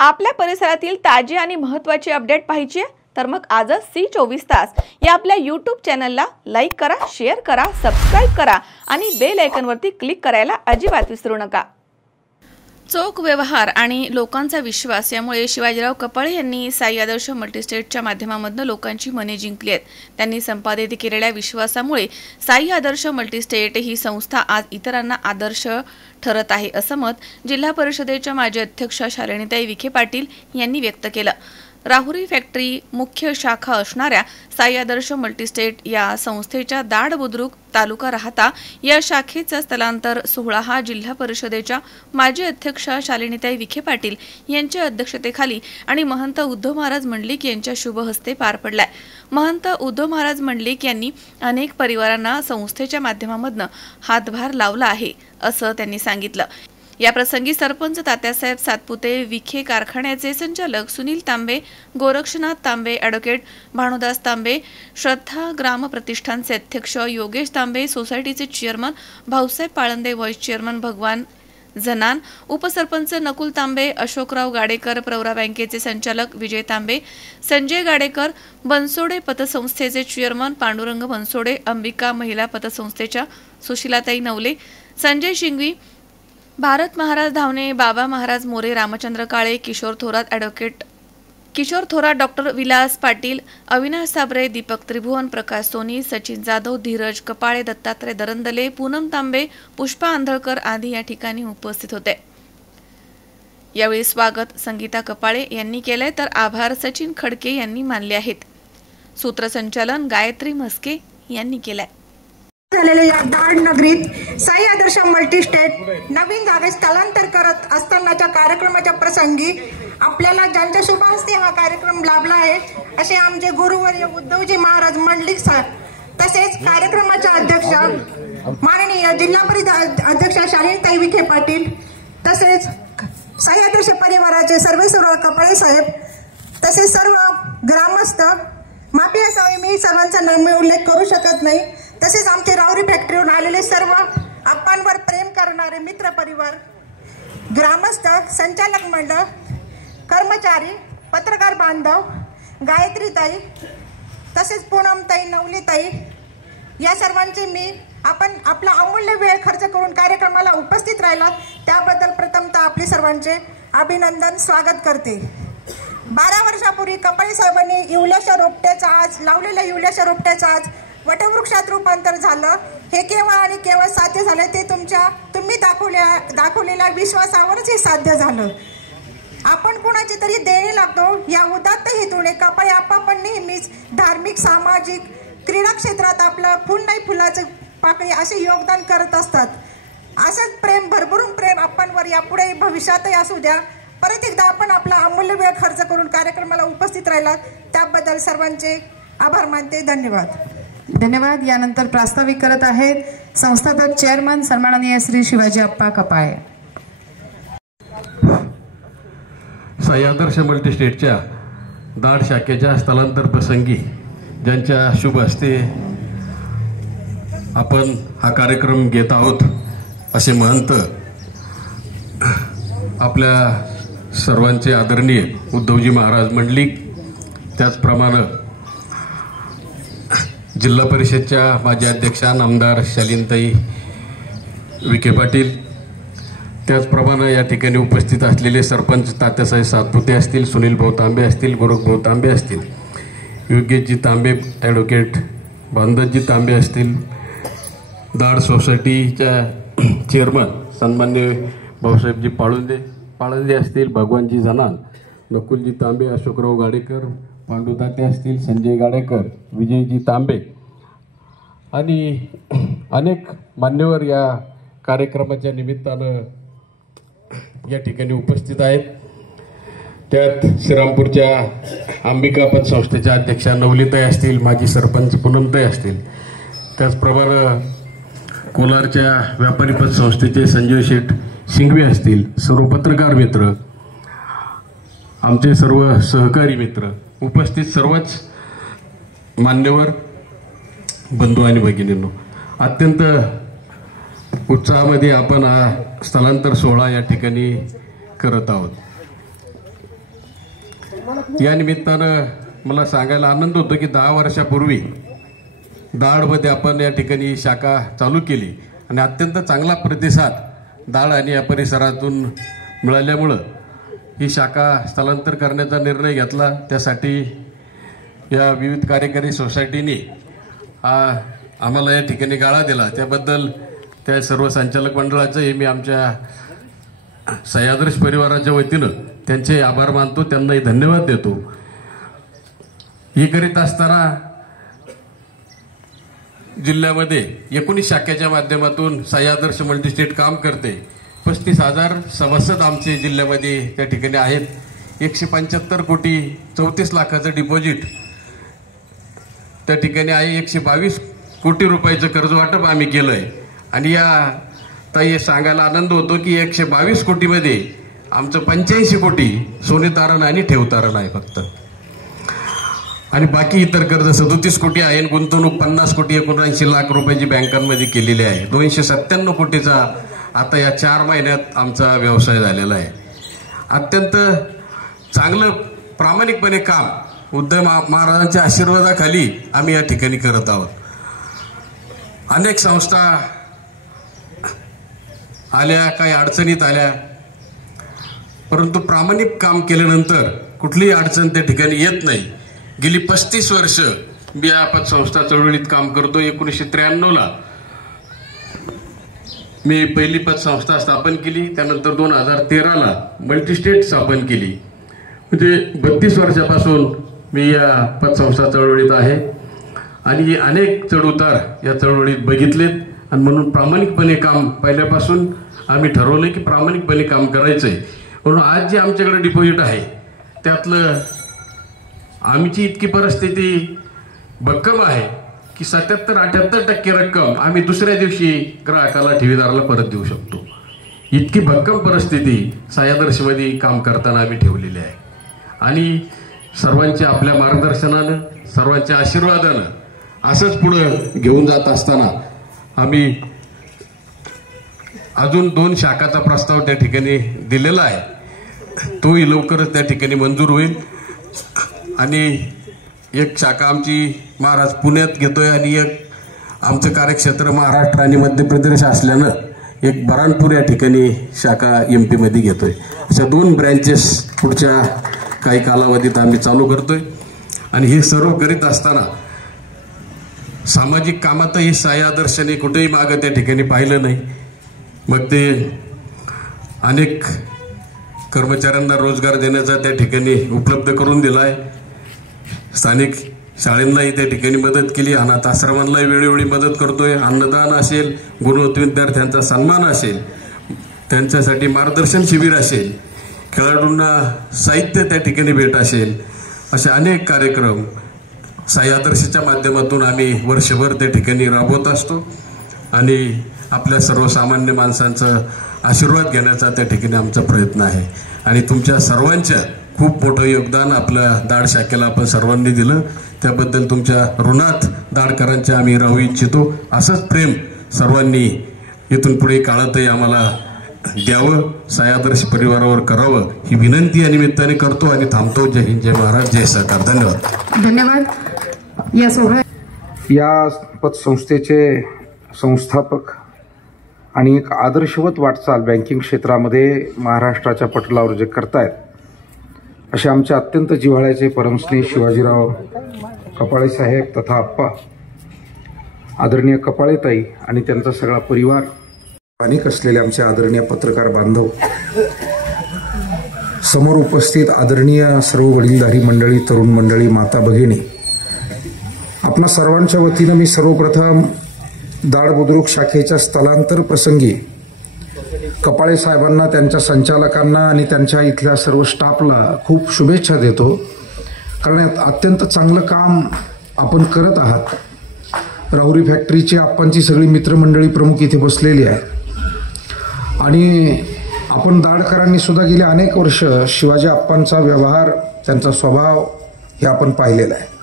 आपल्या परिसरातील ताजी आणि महत्त्वाची अपडेट पाहिजे तर मग आजच C24 तास या आपल्या YouTube चॅनलला लाईक करा, शेअर करा, सबस्क्राइब करा आणि बेल आयकॉनवरती क्लिक करायला अजिबात विसरू नका। चोख व्यवहार आणि लोकांचा विश्वास यामुळे शिवाजीराव कपाळे यांनी साई आदर्श मल्टीस्टेटच्या माध्यमातून लोकांची मने जिंकली आहेत। त्यांनी संपादित केलेल्या विश्वासामुळे साई आदर्श मल्टीस्टेट ही संस्था आज इतरांना आदर्श ठरत आहे असं मत जिल्हा परिषदेच्या माजी अध्यक्ष शालिनीताई विखे पाटील यांनी व्यक्त केलं। राहुरी फॅक्टरी मुख्य शाखा असणाऱ्या साई आदर्श मल्टीस्टेट या संस्थेच्या दाड बुद्रुक तालुका राहता या शाखेचा स्थलांतर सोहळा हा जिल्हा परिषदेच्या माजी अध्यक्ष शालिनीताई विखे पाटील यांच्या अध्यक्षतेखाली आणि महंत उद्धव महाराज मंडलिक यांच्या शुभ हस्ते पार पडलाय। महंत उद्धव महाराज मंडलिक यांनी अनेक परिवारांना संस्थेच्या माध्यमातून हातभार लावला आहे असं त्यांनी सांगितलं। या प्रसंगी सरपंच तात्यासाहेब सातपुते, विखे कारखान्याचे संचालक सुनील तांबे, गोरक्षनाथ तांबे, ॲडव्होकेट भानुदास तांबे, श्रद्धा ग्राम प्रतिष्ठानचे अध्यक्ष योगेश तांबे, सोसायटीचे chairman Bhausaheb Palande, vice chairman Bhagwan Janan, उपसरपंच नकुल तांबे, अशोकराव गाडेकर, प्रवरा बँकेचे संचालक विजय तांबे, संजय गाडेकर, बनसोडे पतसंस्थेचे चेअरमन पांडुरंग बनसोडे, अंबिका महिला पतसंस्थेच्या सुशीलाताई नवले, संजय शिंगवी, भारत महाराज धावणे, बाबा महाराज मोरे, रामचंद्र काळे, किशोर थोरात, ॲडव्होकेट किशोर थोरात, डॉक्टर विलास पाटील, अविनाश साबरे, दीपक त्रिभुवन, प्रकाश सोनी, सचिन जाधव, धीरज कपाळे, दत्तात्रय दरंदले, पूनम तांबे, पुष्पा आंधळकर आदी या ठिकाणी उपस्थित होते। यावेळी स्वागत संगीता कपाळे यांनी केले तर आभार सचिन खडके यांनी मानले आहेत। सूत्रसंचालन गायत्री म्हस्के यांनी केले। झालेल्या या दाड नगरीत साई आदर्श मल्टीस्टेट नवीन जागेत स्थलांतर करत असतानाच्या कार्यक्रमाच्या प्रसंगी आपल्याला ज्यांच्या शुभ हस्ते हा कार्यक्रम लाभला आहे असे आमचे गुरुवर्य उद्धवजी महाराज मंडलिक सर, तसेच कार्यक्रमाच्या अध्यक्ष माननीय जिल्हा परिषद अध्यक्ष शालिनीताई विखे पाटील, तसेच साई आदर्श परिवाराचे सर्वेश्वर कपाळे साहेब, तसेच सर्व ग्रामस्थ। माफी असावी, मी सर्वांचा नाम उल्लेख करू शकत नाही। तसेच आमचे राहुरी फॅक्टरीहून आलेले सर्व आप्पांवर प्रेम करणारे मित्र परिवार, ग्रामस्थ, संचालक मंडळ, कर्मचारी, पत्रकार बांधव, गायत्रीताई, तसेच पूनमताई, नवलीताई या सर्वांचे मी आपण आपला अमूल्य वेळ खर्च करून कार्यक्रमाला उपस्थित राहिला त्याबद्दल प्रथमतः आपले सर्वांचे अभिनंदन स्वागत करते। 12 वर्षापूर्वी कपाळे साहेबांनी इवल्याशा रोपट्याचा आज लावलेल्या इवल्याशा रोपट्याचा आज वटवृक्षात रूपांतर झालं। हे केवळ आणि केवळ साध्य झाले ते तुम्ही दाखवलेल्या विश्वासावरच हे साध्य झालं। आपण कुणाची तरी देणे लागतो या उदात्त हेतूने कपाळे आप्पा पण नेहमीच धार्मिक, सामाजिक, क्रीडा क्षेत्रात आपलं फुल नाही फुलाचं पाकळी असे योगदान करत असतात। असंच प्रेम, भरभरून प्रेम आपणवर यापुढे भविष्यातही असू द्या। परत एकदा आपण आपला अमूल्य वेळ खर्च करून कार्यक्रमाला उपस्थित राहिला त्याबद्दल सर्वांचे आभार मानते। धन्यवाद। यानंतर प्रास्ताविक करत आहेत संस्थापक चेअरमन सन्माननीय श्री शिवाजी अप्पा कपाळे। साई आदर्श मल्टीस्टेटच्या दाड शाखेच्या स्थलांतर प्रसंगी ज्यांच्या शुभ हस्ते आपण हा कार्यक्रम घेत आहोत असे महंत आपल्या सर्वांचे आदरणीय उद्धवजी महाराज मंडलिक, त्याचप्रमाणे जिल्हा परिषदच्या माजी अध्यक्षा आमदार शालिनीताई विखे पाटील, त्याचप्रमाणे या ठिकाणी उपस्थित असलेले सरपंच तात्यासाहेब सातपुते असतील, सुनील भाऊ तांबे असतील, गोरख भाऊ तांबे असतील, योगेशजी तांबे, ॲडव्होकेट भानुदासजी तांबे असतील, दाड सोसायटीच्या चेअरमन सन्मान्य भाऊसाहेबजी पाळंदे असतील, भगवानजी जनान, नकुलजी तांबे, अशोकराव गाडेकर, पांडुदाते असतील, संजय गाडेकर, विजयजी तांबे आणि अनेक मान्यवर या कार्यक्रमाच्या निमित्तानं या ठिकाणी उपस्थित आहेत। त्यात श्रीरामपूरच्या अंबिका पतसंस्थेच्या अध्यक्षा नवलीताई असतील, माजी सरपंच पूनमताई असतील, त्याचप्रमाणे कोलारच्या व्यापारी पतसंस्थेचे संजय शेठ शिंगवे असतील, सर्व पत्रकार मित्र, आमचे सर्व सहकारी मित्र, उपस्थित सर्वच मान्यवर बंधू आणि भगिनींनो, अत्यंत उत्साहामध्ये आपण हा स्थलांतर सोहळा या ठिकाणी करत आहोत। या निमित्तानं मला सांगायला आनंद होतो की 10 वर्षापूर्वी दाडमध्ये आपण या ठिकाणी शाखा चालू केली आणि अत्यंत चांगला प्रतिसाद दाड आणि या परिसरातून मिळाल्यामुळं ही शाखा स्थलांतर करण्याचा निर्णय घेतला। त्यासाठी या विविध कार्यकारी सोसायटीने आम्हाला या ठिकाणी गाळा दिला, त्याबद्दल त्या सर्व संचालक मंडळाचंही मी आमच्या सह्याद्री परिवाराच्या वतीनं त्यांचे आभार मानतो, त्यांनाही धन्यवाद देतो। हे करीत असताना जिल्ह्यामध्ये 19 शाखेच्या माध्यमातून सह्याद्री मल्टीस्टेट काम करते। 35,000 सभासद आमचे जिल्ह्यामध्ये त्या ठिकाणी आहेत। 175 कोटी 34 लाखाचं डिपॉझिट त्या ठिकाणी आहे। 122 कोटी रुपयाचं कर्ज वाटप आम्ही केलंय आणि या ताई सांगायला आनंद होतो की 122 कोटीमध्ये आमचं 85 कोटी सोने तारण आणि ठेव तारण आहे फक्त, आणि बाकी इतर कर्ज 37 कोटी आहे। गुंतवणूक 50 कोटी 79 लाख रुपयाची बँकांमध्ये केलेली आहे। 297 कोटीचा आता या 4 महिन्यात आमचा व्यवसाय झालेला आहे। अत्यंत चांगलं प्रामाणिकपणे काम उद्धव महाराजांच्या आशीर्वादाखाली आम्ही या ठिकाणी करत आहोत। अनेक संस्था आल्या, काही अडचणीत आल्या, परंतु प्रामाणिक काम केल्यानंतर कुठलीही अडचण त्या ठिकाणी येत नाही। गेली 35 वर्ष मी या पतसंस्था चळवळीत काम करतो। 1993ला मी पहिली पतसंस्था स्थापन केली, त्यानंतर 2013ला मल्टीस्टेट स्थापन केली। म्हणजे 32 वर्षापासून मी या पतसंस्था चळवळीत आहे आणि अनेक चढउतार या चळवळीत बघितलेत आणि म्हणून प्रामाणिकपणे काम पहिल्यापासून आम्ही ठरवलं की प्रामाणिकपणे काम करायचंय। म्हणून आज जे आमच्याकडे डिपॉझिट आहे त्यातलं आमची इतकी परिस्थिती भक्कम आहे की 77-78% रक्कम आम्ही दुसऱ्या दिवशी ग्राहकाला ठेवीदाराला परत देऊ शकतो। इतकी भक्कम परिस्थिती सह्याद्रीमध्ये काम करताना आम्ही ठेवलेली आहे आणि सर्वांच्या आपल्या मार्गदर्शनानं, सर्वांच्या आशीर्वादानं असंच पुढे घेऊन जात असताना आम्ही अजून 2 शाखाचा प्रस्ताव त्या ठिकाणी दिलेला आहे, तोही लवकरच त्या ठिकाणी मंजूर होईल। आणि एक शाखा आमची महाराज पुण्यात घेतोय आणि एक आमचं कार्यक्षेत्र महाराष्ट्र आणि मध्य प्रदेश असल्यानं एक बरानपूर या ठिकाणी शाखा MP मध्ये घेतोय। अशा 2 ब्रँचेस पुढच्या काही कालावधीत आम्ही चालू करतोय आणि हे सर्व करीत असताना सामाजिक कामातही सह्याद्रीने कुठेही मागं त्या ठिकाणी पाहिलं नाही। मग ते अनेक कर्मचाऱ्यांना रोजगार देण्याचा त्या ठिकाणी उपलब्ध करून दिलाय, स्थानिक शाळांनाही त्या ठिकाणी मदत केली, अनाथ आश्रमांनाही वेळोवेळी मदत करतोय। अन्नदान असेल, गुणवंत विद्यार्थ्यांचा सन्मान असेल, त्यांच्यासाठी मार्गदर्शन शिबिर असेल, खेळाडूंना साहित्य त्या ठिकाणी भेट असेल, असे अनेक कार्यक्रम सह्याद्रीच्या माध्यमातून आम्ही वर्षभर त्या ठिकाणी राबवत असतो आणि आपल्या सर्वसामान्य माणसांचा आशीर्वाद घेण्याचा त्या ठिकाणी आमचा प्रयत्न आहे। आणि तुमच्या सर्वांच्या खूप मोठं योगदान आपल्या दाड शाखेला आपण सर्वांनी दिलं, त्याबद्दल तुमच्या ऋणात दाडकरांच्या आम्ही राहू इच्छितो। असंच प्रेम सर्वांनी इथून पुढे काळातही आम्हाला द्यावं, सह्याद्री परिवारावर करावं ही विनंती या निमित्ताने करतो आणि थांबतो। जय हिंद, जय महाराज, जय सरकार। धन्यवाद। धन्यवाद। या सोहळ्यात या पतसंस्थेचे संस्थापक आणि एक आदर्शवत वाटचाल बँकिंग क्षेत्रामध्ये महाराष्ट्राच्या पटलावर जे करतायत असे आमचे अत्यंत जिव्हाळ्याचे परमस्नेही शिवाजीराव कपाळे साहेब तथा आप्पा, आदरणीय कपाळेताई आणि त्यांचा सगळा परिवार, अनेक असलेले आमचे आदरणीय पत्रकार बांधव, समोर उपस्थित आदरणीय सर्व वडीलधारी मंडळी, तरुण मंडळी, माता भगिनी, आपणा सर्वांच्या वतीनं मी सर्वप्रथम दाड बुद्रुक शाखेच्या स्थलांतर प्रसंगी कपाळे साहेबांना, त्यांच्या संचालकांना आणि त्यांच्या इथल्या सर्व स्टाफला खूप शुभेच्छा देतो, कारण अत्यंत चांगलं काम आपण करत आहात। राहुरी फॅक्टरीची आपणची सगळी मित्रमंडळी प्रमुख इथे बसलेली आहे आणि आपण दाडकरांनी सुद्धा गेले अनेक वर्ष शिवाजी आप्पांचा व्यवहार, त्यांचा स्वभाव हे आपण पाहिलेला आहे।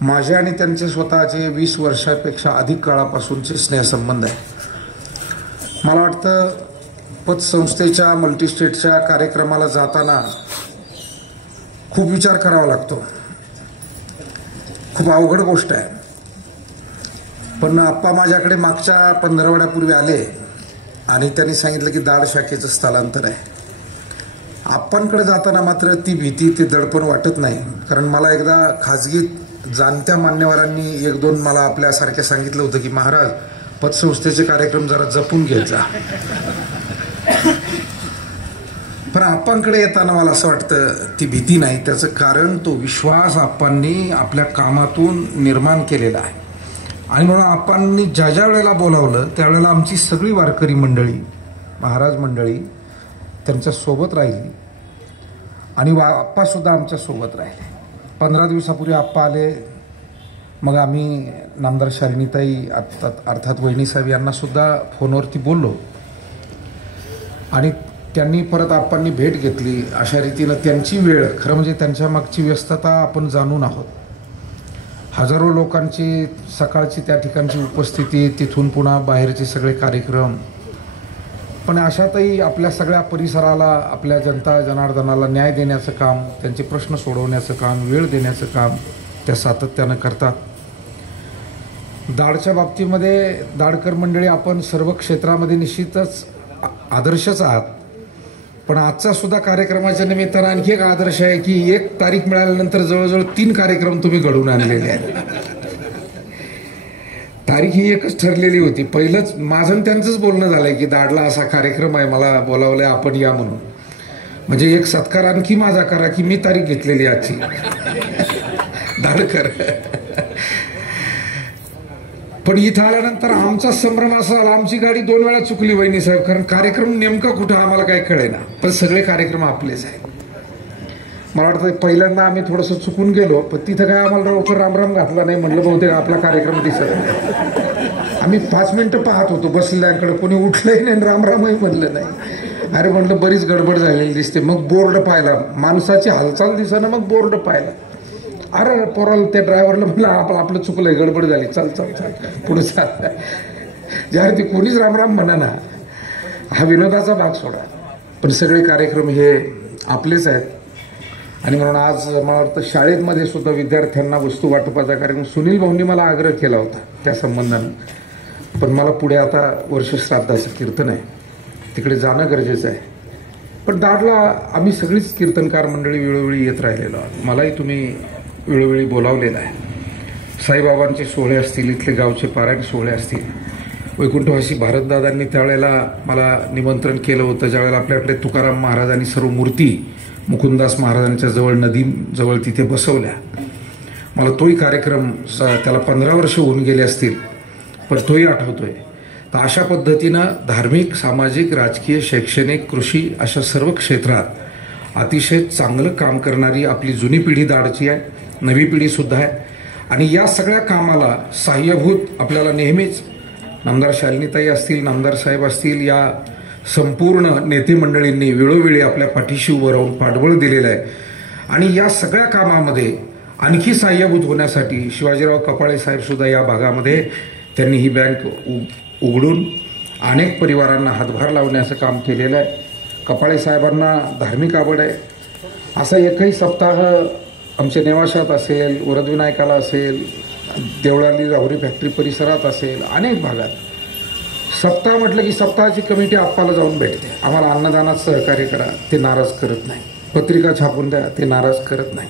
माझे आणि त्यांचे स्वतःचे 20 वर्षापेक्षा अधिक काळापासूनचे स्नेहसंबंध आहे। मला वाटतं पतसंस्थेच्या मल्टीस्टेटच्या कार्यक्रमाला जाताना खूप विचार करावा लागतो, खूप अवघड गोष्ट आहे. पण आप्पा माझ्याकडे मागच्या 15 आठवड्यापूर्वी आले आणि त्यांनी सांगितलं की दाढ शाखेचं स्थलांतर आहे. आप्पांकडे जाताना मात्र ती भीती, ते दडपण वाटत नाही. कारण मला एकदा खाजगीत जाणत्या मान्यवरांनी 1-2 मला आपल्यासारख्या सांगितलं होतं की महाराज, पतसंस्थेचे कार्यक्रम जरा जपून घेत जा. पण आप्पांकडे येताना मला असं वाटतं ती भीती नाही. त्याचं कारण तो विश्वास आप्पांनी आपल्या कामातून निर्माण केलेला आहे. आणि म्हणून आप्पांनी ज्या ज्या वेळेला बोलावलं त्यावेळेला आमची सगळी वारकरी मंडळी, महाराज मंडळी त्यांच्या सोबत राहिली आणि आप्पा सुद्धा आमच्या सोबत राहिले. 15 दिवसापूर्वी आप्पा आले. मग आम्ही नामदार शालिनीताई अर्थात वहिनी साहेब यांना सुद्धा फोनवरती बोललो आणि त्यांनी परत आप्पांनी भेट घेतली. अशा रीतीनं त्यांची वेळ, खरं म्हणजे त्यांच्या मागची व्यस्तता आपण जाणून आहोत. हजारो लोकांची सकाळची त्या ठिकाणची उपस्थिती, तिथून पुन्हा बाहेरचे सगळे कार्यक्रम. पण अशातही आपल्या सगळ्या परिसराला, आपल्या जनता जनार्दनाला न्याय देण्याचं काम, त्यांचे प्रश्न सोडवण्याचं काम, वेळ देण्याचं काम त्या सातत्यानं करतात. दाढच्या बाबतीमध्ये दाढकर मंडळी आपण सर्व क्षेत्रामध्ये निश्चितच आदर्शच आहात. पण आजचा सुद्धा कार्यक्रमाच्या निमित्तानं आणखी एक आदर्श आहे की 1 तारीख मिळाल्यानंतर जवळजवळ 3 कार्यक्रम तुम्ही घडवून आणलेले आहेत. तारीख ही एकच ठरलेली होती. पहिलंच माझं त्यांचंच बोलणं झालंय की दाढला असा कार्यक्रम आहे, मला बोलावलंय, आपण या म्हणून. म्हणजे एक सत्कार आणखी माझा करा की मी तारीख घेतलेली आजची. दाढकर. पण इथं आल्यानंतर आमचा संभ्रम असा आला, आमची गाडी 2 वेळा चुकली वहिनी साहेब. कारण कार्यक्रम नेमका कुठं आम्हाला काही कळेना, पण सगळे कार्यक्रम आपलेच आहेत. मला वाटतं पहिल्यांदा आम्ही थोडंसं चुकून गेलो, पण तिथं काय आम्हाला लवकर रामराम घातला नाही. म्हणलं बहुतेक आपला कार्यक्रम दिसत नाही. आम्ही 5 मिनिटं पाहत होतो बसलेल्यांकडे, कोणी उठलंही नाही, रामरामही म्हणलं नाही. अरे म्हटलं बरीच गडबड झालेली दिसते. मग बोर्ड पाहिला, माणसाची हालचाल दिसना, मग बोर्ड पाहिला. अरे पोराला, त्या ड्रायव्हरला म्हणलं आपलं चुकलंय, गडबड झाली, चल चल चल पुढे चाल. ज्यावेळी ती कोणीच रामराम म्हणा ना, हा विनोदाचा भाग सोडा. पण सगळे कार्यक्रम हे आपलेच आहेत. आणि म्हणून आज मला वाटतं शाळेमध्ये सुद्धा विद्यार्थ्यांना वस्तू वाटपाचा कार्यक्रम सुनील भाऊंनी मला आग्रह केला होता त्या संबंधानं. पण मला पुढे आता वर्षश्राद्धाचं कीर्तन आहे, तिकडे जाणं गरजेचं आहे. पण दाढला आम्ही सगळीच कीर्तनकार मंडळी वेळोवेळी येत राहिलेलो आहोत. मलाही तुम्ही वेळोवेळी बोलावलेलं आहे. साईबाबांचे सोहळे असतील, इथले गावचे पारायण सोहळे असतील. वैकुंठवासी भारतदादांनी त्यावेळेला मला निमंत्रण केलं होतं, ज्यावेळेला आपल्याकडे तुकाराम महाराजांनी सर्व मूर्ती मुकुंदास महाराजांच्या जवळ, नदीजवळ तिथे बसवल्या. मला तोही कार्यक्रम, त्याला 15 वर्ष होऊन गेले असतील, पण तोही आठवतोय. तर अशा पद्धतीनं धार्मिक, सामाजिक, राजकीय, शैक्षणिक, कृषी अशा सर्व क्षेत्रात अतिशय चांगलं काम करणारी आपली जुनी पिढी दाढची आहे, नवी पिढी सुद्धा आहे. आणि या सगळ्या कामाला सहाय्यभूत आपल्याला नेहमीच नामदार शालिनीताई असतील, नामदार साहेब असतील, या संपूर्ण नेते मंडळींनी वेळोवेळी आपल्या पाठीशी उभं राहून पाठबळ दिलेलं आहे. आणि या सगळ्या कामामध्ये आणखी सहाय्यभूत होण्यासाठी शिवाजीराव कपाळे साहेब सुद्धा या भागामध्ये त्यांनी ही बँक उघडून अनेक परिवारांना हातभार लावण्याचं काम केलेलं आहे. कपाळे साहेबांना धार्मिक आवड आहे. असा एकही सप्ताह आमच्या नेवाशात असेल, वरदविनायकाला असेल, देवळाली राहुरी फॅक्टरी परिसरात असेल, अनेक भागात सप्ताह म्हटलं की सप्ताहाची कमिटी आप्पाला जाऊन भेटते. आम्हाला अन्नदानात सहकार्य करा, ते नाराज करत नाही. पत्रिका छापून द्या, ते नाराज करत नाही.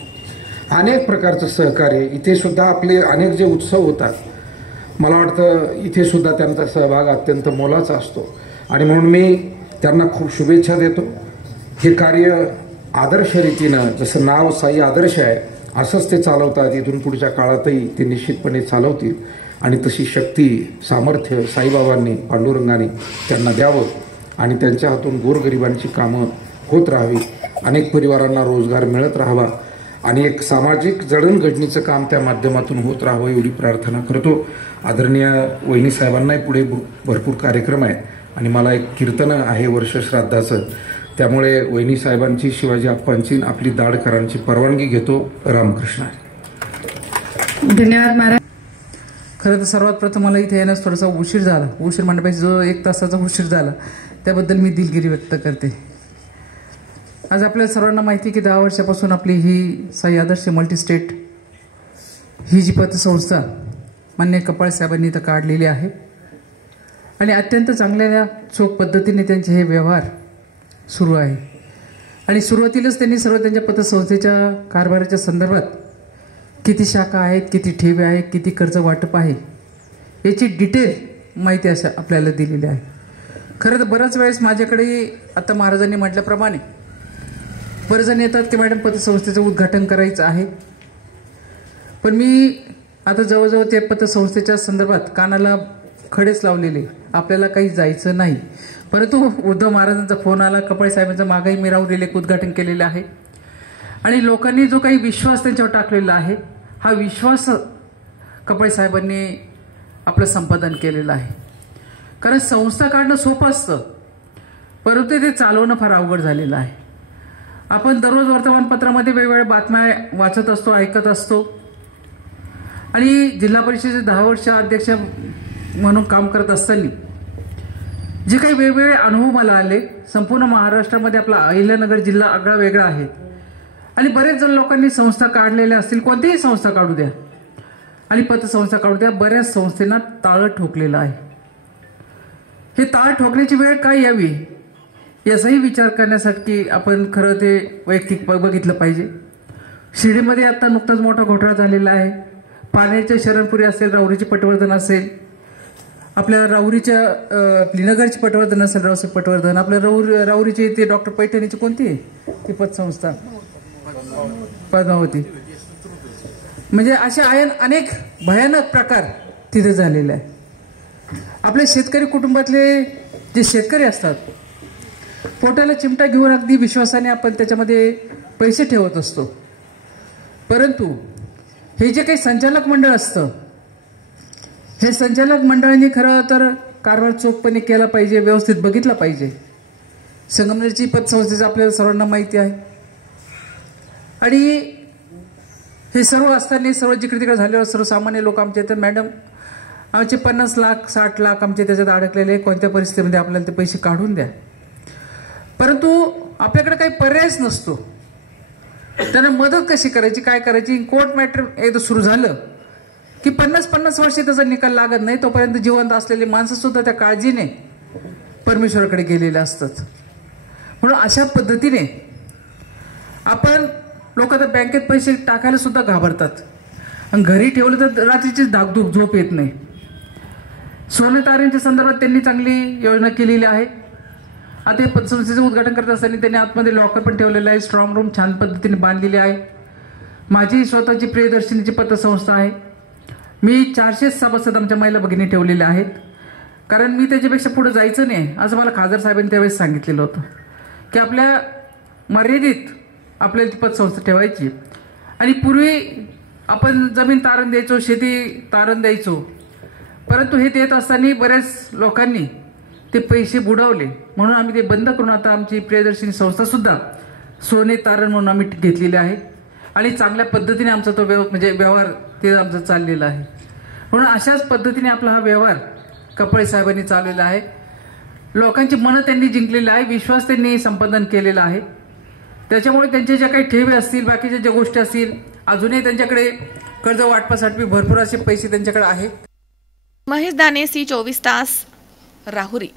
अनेक प्रकारचं सहकार्य. इथे सुद्धा आपले अनेक जे उत्सव होतात, मला वाटतं इथे सुद्धा त्यांचा सहभाग अत्यंत मोलाचा असतो. आणि म्हणून मी त्यांना खूप शुभेच्छा देतो. हे कार्य आदर्श रीतीनं, जसं नाव साई आदर्श आहे, असंच ते चालवतात. इथून पुढच्या काळातही ते निश्चितपणे चालवतील. आणि तशी शक्ती, सामर्थ्य साईबाबांनी, पांडुरंगाने त्यांना द्यावं आणि त्यांच्या हातून गोरगरिबांची कामं होत राहावी, अनेक परिवारांना रोजगार मिळत राहावा आणि एक सामाजिक जडणघडणीचं काम त्या माध्यमातून होत राहावं एवढी प्रार्थना करतो. आदरणीय वहिनी साहेबांनाही पुढे भरपूर कार्यक्रम आहे आणि मला एक कीर्तन आहे वर्षश्राद्धाचं. त्यामुळे वहिनी साहेबांची, शिवाजी आप्पांची, आपली दाढकरांची परवानगी घेतो. रामकृष्ण. धन्यवाद महाराज. खरं तर सर्वात प्रथम मला इथे येण्यास थोडासा उशीर झाला. उशीर म्हणण्यापेक्षा जो 1 तासाचा उशीर झाला त्याबद्दल मी दिलगिरी व्यक्त करते. आज आपल्या सर्वांना माहिती की 10 वर्षापासून आपली ही साई आदर्श मल्टीस्टेट ही जी पतसंस्था मान्य कपाळे साहेबांनी इथं काढलेली आहे आणि अत्यंत चांगल्या चोख पद्धतीने त्यांचे हे व्यवहार सुरू आहे. आणि सुरुवातीलाच त्यांनी सर्व त्यांच्या पतसंस्थेच्या कारभाराच्या संदर्भात किती शाखा आहेत, किती ठेवी आहेत, किती कर्ज वाटप आहे याची डिटेल माहिती अशा आपल्याला दिलेली आहे. खरं तर बऱ्याच वेळेस माझ्याकडे आता महाराजांनी म्हटल्याप्रमाणे बरेच जण येतात की मॅडम पतसंस्थेचं उद्घाटन करायचं आहे, पण मी आता जवळजवळ ते पतसंस्थेच्या संदर्भात कानाला खडेच लावलेले, आपल्याला काही जायचं नाही. परंतु उद्धव महाराजांचा फोन आला, कपाळे साहेबांचा मागही मी राहुरीला एक उद्घाटन केलेलं आहे आणि लोकांनी जो काही विश्वास त्यांच्यावर टाकलेला आहे हा विश्वास कपाळे साहेबांनी आपलं संपादन केलेलं आहे. कारण संस्था काढणं सोपं असतं, परंतु ते चालवणं फार अवघड झालेलं आहे. आपण दररोज वर्तमानपत्रामध्ये वेगवेगळ्या बातम्या वाचत असतो, ऐकत असतो आणि जिल्हा परिषदेचे 10 वर्ष अध्यक्ष म्हणून काम करत असताना जे काही वेगवेगळे अनुभव मला आले, संपूर्ण महाराष्ट्रामध्ये आपला अहिल्यानगर जिल्हा आगळा वेगळा आहे आणि बरेच जण लोकांनी संस्था काढलेल्या असतील, कोणतीही संस्था काढू द्या आणि पतसंस्था काढू द्या, बऱ्याच संस्थांना टाळं ठोकलेलं आहे. हे टाळ ठोकण्याची वेळ काय यावी याचाही विचार करण्यासाठी आपण खरं ते वैयक्तिक बघितलं पाहिजे. शिर्डीमध्ये आता नुकताच मोठा घोटाळा झालेला आहे. पाण्याच्या शरणपुरी असेल, राहुरीची पटवर्धन असेल, आपल्या राहुरीच्या नगरची पटवर्धन असेल, रावसाहेब पटवर्धन, आपल्या राहुरीची ते डॉक्टर पैठणीची कोणती आहे ती पतसंस्था पद्मावती, म्हणजे असे अनेक भयानक प्रकार तिथे झालेले आहे. आपल्या शेतकरी कुटुंबातले जे शेतकरी असतात पोटाला चिमटा घेऊन अगदी विश्वासाने आपण त्याच्यामध्ये पैसे ठेवत असतो, परंतु हे जे काही संचालक मंडळ असतं हे संचालक मंडळाने खरं तर कारभार चोखपणे केला पाहिजे, व्यवस्थित बघितला पाहिजे. संगमनेरची पतसंस्थेचं आपल्याला सर्वांना माहिती आहे आणि हे सर्व असताना सर्व जिकडे तिकडे झाल्यावर सर्वसामान्य लोक आमच्या इथे मॅडम आमचे 50 लाख 60 लाख आमचे त्याच्यात अडकलेले, कोणत्या परिस्थितीमध्ये आपल्याला ते पैसे काढून द्या. परंतु आपल्याकडे काही पर्यायच नसतो. त्यांना मदत कशी करायची, काय करायची. कोर्ट मॅटर एकदा सुरू झालं की 50-50 वर्षे त्याचा निकाल लागत नाही, तोपर्यंत जिवंत असलेली माणसं सुद्धा त्या काळजीने परमेश्वराकडे गेलेले असतात. म्हणून अशा पद्धतीने आपण लोक तर बँकेत पैसे टाकायला सुद्धा घाबरतात आणि घरी ठेवलं तर रात्रीची धाकधूक झोप येत नाही. सोने ताऱ्यांच्या संदर्भात त्यांनी चांगली योजना केलेली आहे. आता हे पतसंस्थेचं उद्घाटन करत असताना त्यांनी आतमध्ये लॉकर पण ठेवलेलं आहे, स्ट्रॉंग रूम छान पद्धतीने बांधलेली आहे. माझी स्वतःची प्रियदर्शिनीची पतसंस्था आहे. मी 400 सभासद आमच्या महिला भगिनी ठेवलेल्या आहेत, कारण मी त्याच्यापेक्षा पुढे जायचं नाही असं मला खासदार साहेबांनी त्यावेळेस सांगितलेलं होतं की आपल्या मर्यादित आपल्याला ती पतसंस्था ठेवायची. आणि पूर्वी आपण जमीन तारण द्यायचो, शेती तारण द्यायचो, परंतु हे देत असताना बऱ्याच लोकांनी ते पैसे बुडवले, म्हणून आम्ही ते बंद करून आता आमची प्रियदर्शिनी संस्था सुद्धा सोने तारण म्हणून आम्ही घेतलेली आहे आणि चांगल्या पद्धतीने आमचा तो व्यवहार ते आमचा चाललेला आहे. म्हणून अशाच पद्धतीने आपला हा व्यवहार कपाळे साहेबांनी चाललेला आहे. लोकांची मनं त्यांनी जिंकलेली आहे, विश्वास त्यांनी संपादन केलेला आहे. त्याच्यामुळे त्यांच्या ज्या काही ठेवी असतील, बाकीच्या ज्या गोष्टी असतील, अजूनही त्यांच्याकडे कर्ज वाटपासाठी भरपूर असे पैसे त्यांच्याकडे आहे. महेश दाने, C24 तास, राहुरी.